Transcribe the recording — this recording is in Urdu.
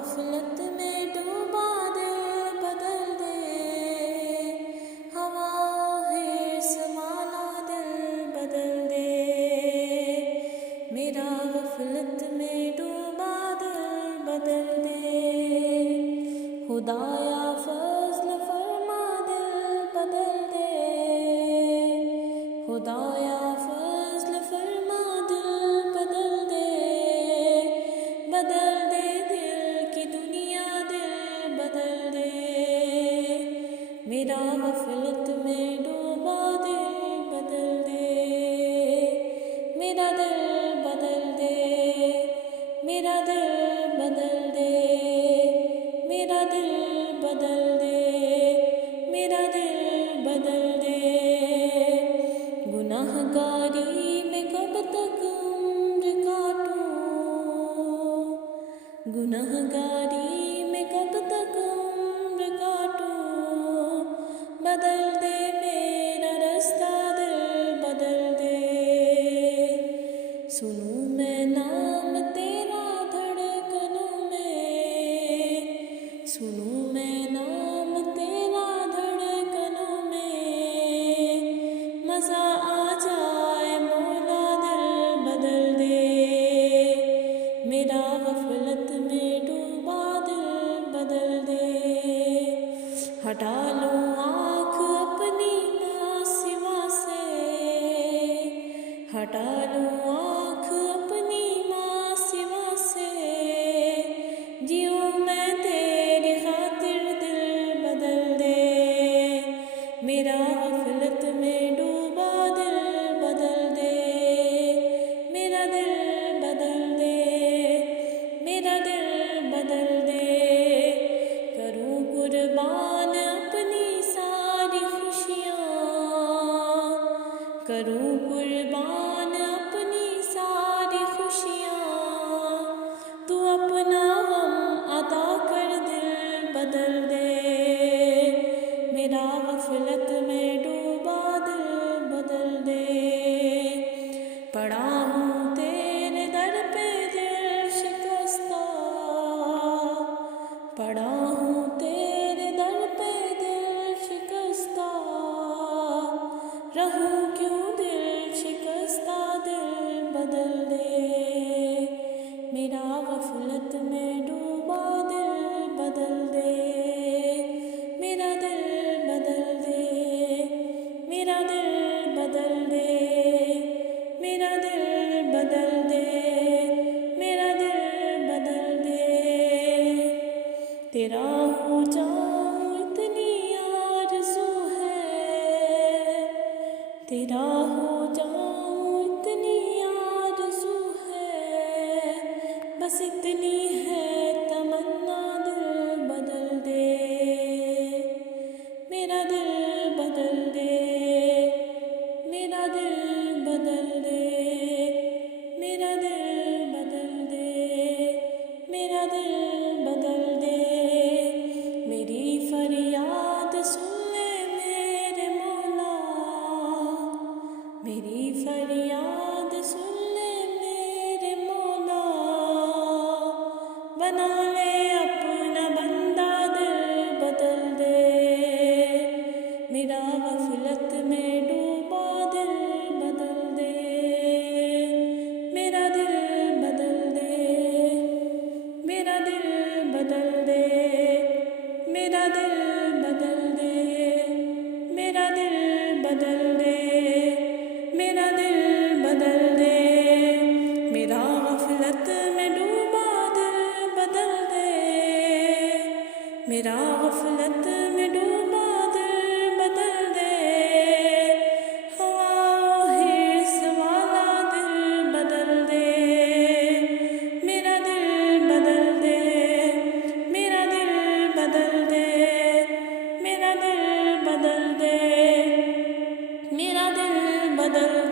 غفلت میں ڈوبا دل بدل دے، ہوا حرص والا دل بدل دے، میرا غفلت میں ڈوبا دل بدل دے، خدایا فضل فرما دل بدل دے، خدایا فضل فرما دل بدل دے، بدل دے دل کی دنیا دل بدل دے، میرا غفلت میں ڈوبا دل بدل دے، میرا دل بدل دے، میرا دل بدل دے، میرا دل بدل دے، میرا دل بدل دے، گناہ گاری میں کب تک عمر کاٹوں، گناہ گاری میں کب تک عمر کاٹوں، بدل دے میرا رستہ دل بدل دے، سنوں میں نام تیرا دھڑکنوں میں، سنوں میں نام تیرا دھڑکنوں میں، مزہ آ جائے مولا دل بدل دے، میرا غفلت میں ڈوبا دل بدل دے، ہٹا لوں آنکھ اپنی ماں سوا سے، ہٹا لوں آنکھ اپنی ماں سوا سے، جیوں میں تیری خاطر دل بدل دے، میرا غفلت میں ڈوبا دل بدل دے، میرا دل بدل دے، میرا دل بدل دے، کروں قربان اپنی ساری خوشیاں، کروں قربان اپنی ساری خوشیاں، تو اپنا غم عطا کر دل بدل دے، میرا غفلت میں ڈوبا دل بدل دے، پڑا ہوں تیرے در پہ دل شکستہ، پڑا ہوں تیرے در پہ دل شکستہ، رہوں کیوں دل شکستہ دل بدل دے، میرا غفلت میں ڈوبا دل بدل دے، میرا دل بدل دے، میرا دل بدل دے، میرا دل بدل دے، میرا دل بدل دے، تیرا ہو جاؤں اتنی آرزو ہے، تیرا ہو جاؤں اتنی آرزو ہے، بس اتنی ہے تمنا دل بدل دے، میرا دل بدل دے، میرا دل بدل دے، میرا دل بدل دے، میرا دل بدل دے، میری فریاد سن لے میرے مولا، میری فریاد سن لے میرے مولا، بنا لے اپنا بندہ دل بدل دے، میرا غفلت میں ڈوبا دل بدل دے، میرا دل بدل دے، میرا دل بدل دے، میرا دل بدل دے، میرا دل بدل دے، میرا دل بدل دے، میرا غفلت میں ڈوبا دل بدل دے، میرا غفلت میں ڈوبا دل بدل دے، ہوا حرص والا دل بدل دے، میرا دل بدل دے، میرا دل بدل دے، میرا دل بدل دے، میرا دل بدل